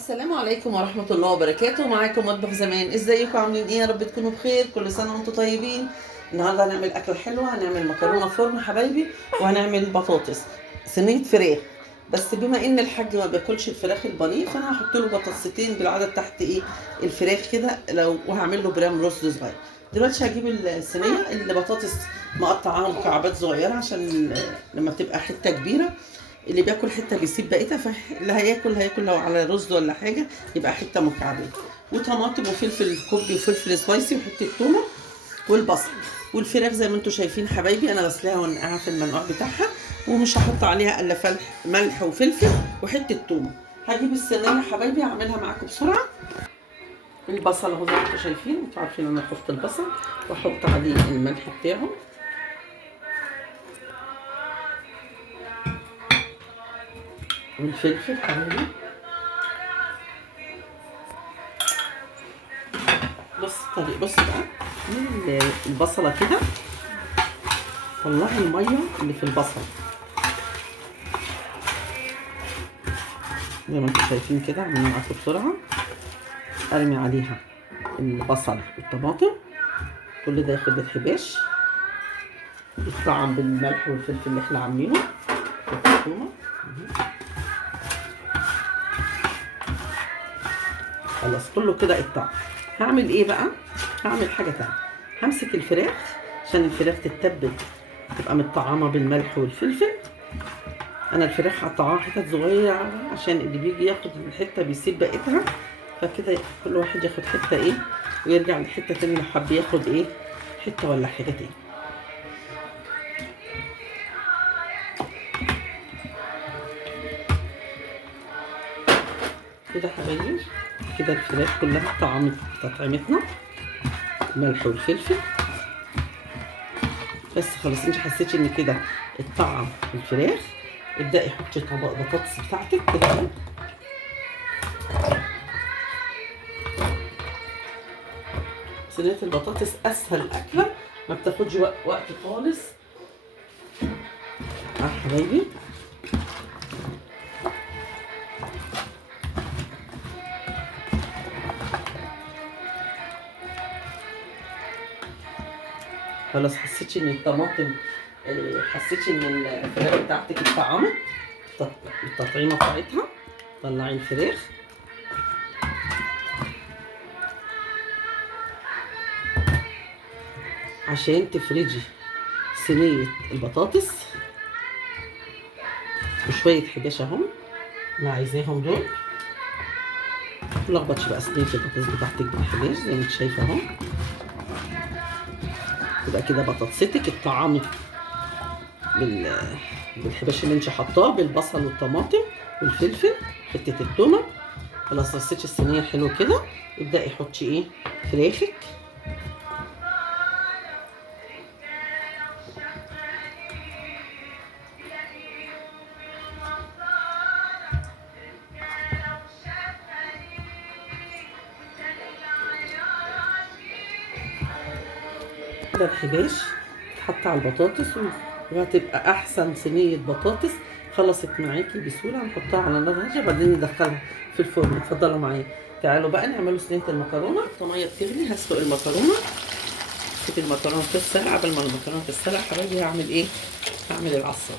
السلام عليكم ورحمة الله وبركاته. معاكم مطبخ زمان. ازيكم عاملين ايه؟ يا رب تكونوا بخير. كل سنة وانتم طيبين. النهارده هنعمل اكلة حلوة، هنعمل مكرونة فرن حبايبي، وهنعمل بطاطس صينية فراخ. بس بما ان الحاج ما بياكلش الفراخ البانيه، فانا هحط له بطاطستين بالعدد تحت ايه الفراخ كده، وهعمل له برام رز صغير. دلوقتي هجيب الصينية البطاطس مقطعاها مكعبات صغيرة، عشان لما تبقى حتة كبيرة اللي بياكل حته بيسيب بقيتها، فاللي هياكل لو على رز ولا حاجه يبقى حته مكعبات. وطماطم وفلفل كوبي وفلفل سبايسي وحته تومه والبصل. والفراخ زي ما انتم شايفين حبايبي انا غسلاها ونقعها في المنقوع بتاعها، ومش هحط عليها الا ملح وفلفل وحته تومه. هجيب الصينيه حبايبي اعملها معاكم بسرعه. البصل اهو زي ما انتم شايفين، انتوا عارفين انا خفت البصل، واحط عليه الملح بتاعه والفلفل حبايبي. بص بقى من البصله كده، طلعي الميه اللي في البصل زي ما انتم شايفين كده. اعملها معاكم بسرعه. ارمي عليها البصل والطماطم، كل ده ياخد الحباش، يتطعم بالملح والفلفل اللي احنا عاملينه والثومه. خلاص كله كده اتطعم. هعمل ايه بقى؟ هعمل حاجه تانية. همسك الفراخ عشان الفراخ تتبل، تبقى متطعمه بالملح والفلفل. انا الفراخ قطعاها حتت صغيره عشان اللي بيجي ياخد الحته بيسيب بقيتها، فكده كل واحد ياخد حته ايه ويرجع لحته تاني لو حب ياخد ايه حته ولا حاجه تاني. كده حبايبي، كده الفراخ كلها طعمت تطعيمتنا الملح والفلفل. بس خلاص انت حسيتي ان كده الطعم الفراخ، ابدأي حطي طبق بطاطس بتاعتك كده. صينية البطاطس اسهل اكلة، ما بتاخدش وقت خالص حبايبي. خلاص حسيتي ان الطماطم، حسيتي ان الفراخ بتاعتك اتطعمت التطعيمه بتاعتها. طلعي الفراخ عشان تفرجي صينيه البطاطس وشويه حباش اهم انا عايزاهم دول. ملخبطش بقى صينيه البطاطس بتاعتك بالحباش زي ما انت شايفه اهو. يبقى كده بطاطستك اتطعمت بالحباش اللي انت حطاه بالبصل والطماطم والفلفل حته التومه. خلاص رصيتي الصينيه حلو كده. ابدأي حطي ايه فراخك. كده الحباش تحط على البطاطس، وهتبقى احسن صينيه بطاطس. خلصت معاكي بسهوله. هنحطها على النار هاديه وبعدين ندخلها في الفرن. اتفضلوا معايا. تعالوا بقى نعملوا صينيه المكرونه. الميه بتغلي، هسلق المكرونه. سيب المكرونه تتسلق. قبل ما المكرونه تتسلق حبايبي هعمل ايه؟ هعمل العصار.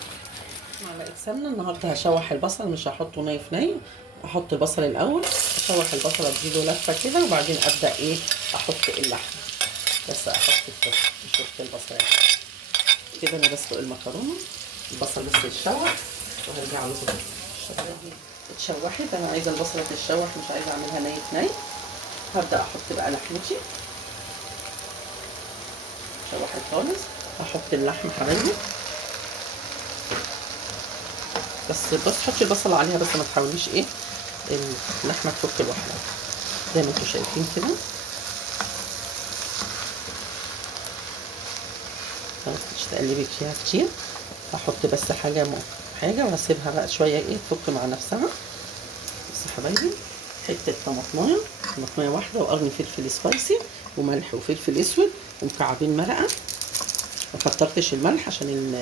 معلقه سمنه. النهارده هشوح البصل، مش هحطه ني في ني. احط البصل الاول، اشوح البصل اديله لفه كده، وبعدين ابدا ايه احط اللحمه. بس احط الفلفل مش وقت البصل كده. انا بسلق المكرونه، البصل بس يتشوح وهرجع له تاني. الشبكه دي اتشوحت، انا عايزه البصله تتشوح، مش عايزه اعملها ني في ني. هبدا احط بقى لحمتي شوحت خالص. هحط اللحم حبايبي. بس حطي البصل عليها، بس ما تحاوليش ايه اللحمه تفك لوحدها زي ما انتم شايفين كده. خلاص مش تقلبي فيها كتير. هحط بس حاجه وهسيبها بقى شويه ايه تفك مع نفسها. بس يا حبايبي حته طماطمايه واحده، وقرن فلفل سبايسي وملح وفلفل اسود ومكعبين مرقه. ما كترتش الملح عشان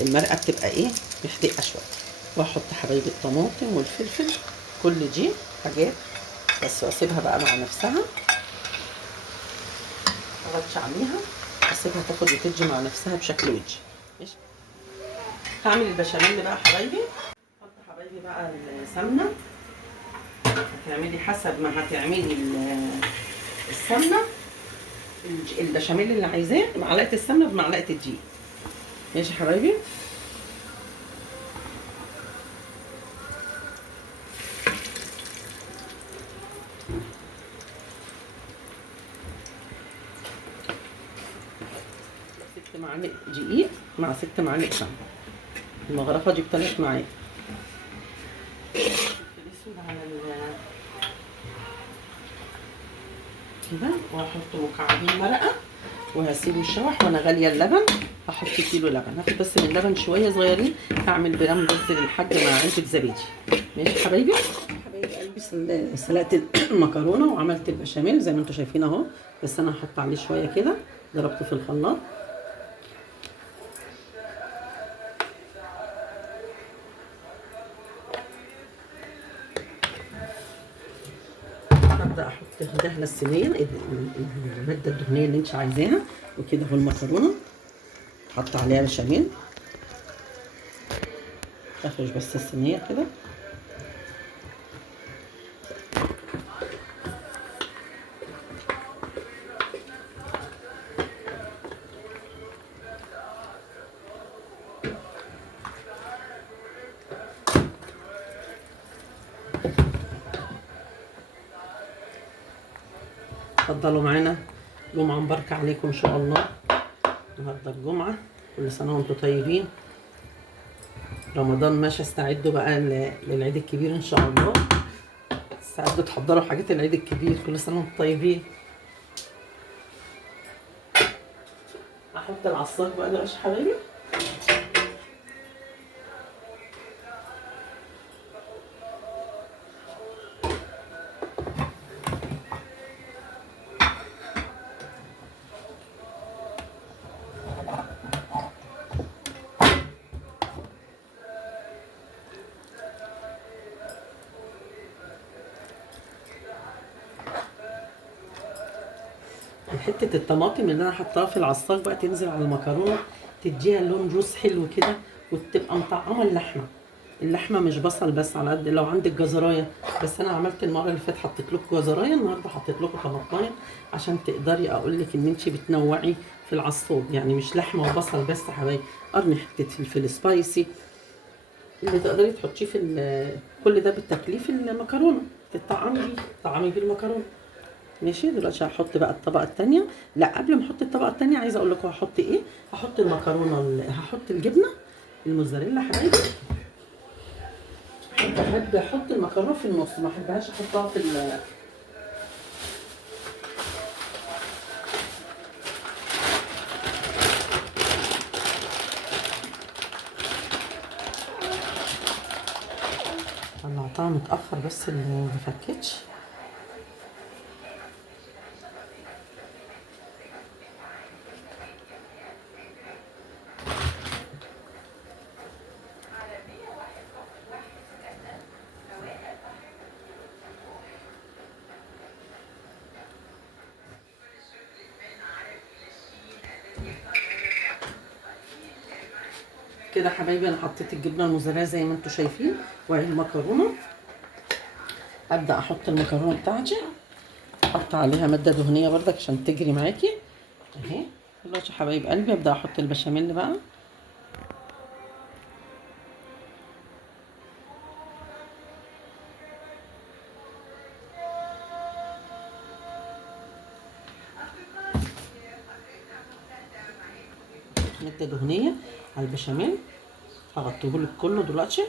المرقه بتبقى ايه محدقه شويه. واحط حبايبي الطماطم والفلفل كل دي حاجات بس، واسيبها بقى مع نفسها، اغطش عليها اسيبها تاخد وتدي مع نفسها بشكل وجه. ماشي. هعمل البشاميل بقى حبايبي. حط حبايبي بقى السمنه، هتعملي حسب ما هتعملي السمنه البشاميل اللي عايزاه، معلقه السمنه بمعلقه الدقيق. ماشي حبايبي. ست معالق دقيق مع 6 معالق سمنه، المغرفه دي ب3 معالق. على كده، وهحط مكعبين مرقه وهسيبه يشوح وانا غاليه اللبن. هحط كيلو لبن، هاخد بس من اللبن شويه صغيرين، هعمل برام رز للحاج مع علبه زبادي. ماشي حبايبي. حبايبي قلبي سلقت المكرونه وعملت البشاميل زي ما انتم شايفين اهو، بس انا هحط عليه شويه كده، ضربته في الخلاط. هبدا احط دهنه الصينيه الماده الدهنيه اللي انت عايزاها، وكده اهو المكرونه حط عليها بشاميل. افرش بس الصينيه كده. اتفضلوا معانا، جمعه مباركه عليكم ان شاء الله. النهارده الجمعه، كل سنه وانتم طيبين. رمضان ماشي، استعدوا بقى للعيد الكبير ان شاء الله. استعدوا تحضروا حاجات العيد الكبير، كل سنه وانتم طيبين. احط العصاج بقى ده يا حبايبي. حته الطماطم اللي انا حطاها في العصاج بقى تنزل على المكرونه، تديها لون روز حلو كده، وتبقى مطعمه اللحمه مش بصل بس، على قد لو عندك جزرايه. بس انا عملت المره اللي فاتت حطيت لكم جزرايه، النهارده حطيت لكم طماطمايه عشان تقدري اقول لك ان انت بتنوعي في العصاج، يعني مش لحمه وبصل بس يا حبايبي. قرني حته فلفل سبايسي اللي تقدري تحطيه في كل ده بالتكليف المكرونه، طعمي بيه المكرونه. ماشي. دلوقتي هحط بقى الطبقه الثانيه. لا، قبل ما احط الطبقه الثانيه عايزه اقول لكم هحط ايه. هحط المكرونه، هحط الجبنه الموزاريلا حبايبي. بحب احط المكرونه في النص، ما احبهاش احطها في طلعتها متاخر بس اللي ما فكتش. كده حبايبي انا حطيت الجبنه الموزاريلا زي ما انتم شايفين، وهي المكرونه. ابدا احط المكرونه بتاعتي، احط عليها ماده دهنيه بردك عشان تجري معاكي اهي. دلوقتي يا حبايب قلبي ابدا احط البشاميل بقى. ماده دهنيه على البشاميل، هغطيهولك كله دلوقتي.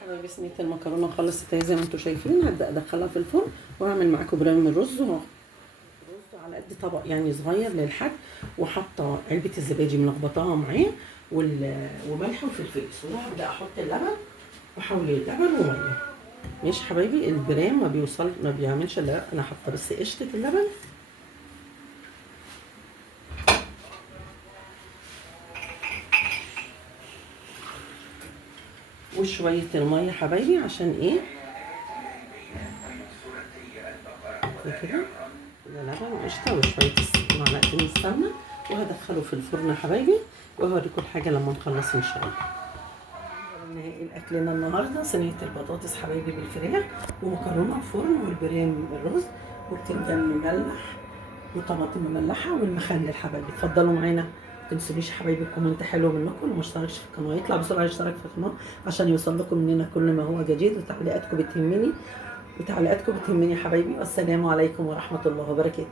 حبايبي صينيه المكرونه خلصت اهي زي ما انتم شايفين. هبدا ادخلها في الفرن واعمل معاكم برام الرز رز على قد طبق يعني صغير للحد، وحاطه علبه الزبادي ملخبطاها معاه وملح وفلفل اسود، وهبدا احط اللبن وحولي اللبن وميه. ماشي حبايبي. البرام ما بيعملش الا انا حاطه بس قشطه اللبن. وشويه الميه حبايبي عشان ايه كده لبن وقشطه وشويه معلقتين السمنه، وهدخله في الفرن حبايبي وهوريكم الحاجه لما نخلص ان شاء الله. نهائي اكلنا النهارده صينيه البطاطس حبايبي بالفراخ ومكرونه فرن والبرام الرز وبتنجان مملح وطماطم مملحه والمخلل حبايبي. اتفضلوا معانا، ما تنسونيش حبايبي كومنت حلو منكم، اللي ما اشتركش في القناه يطلع بسرعه يشترك في القناه عشان يوصل لكم مننا كل ما هو جديد، وتعليقاتكم بتهمني يا حبايبي. والسلام عليكم ورحمه الله وبركاته.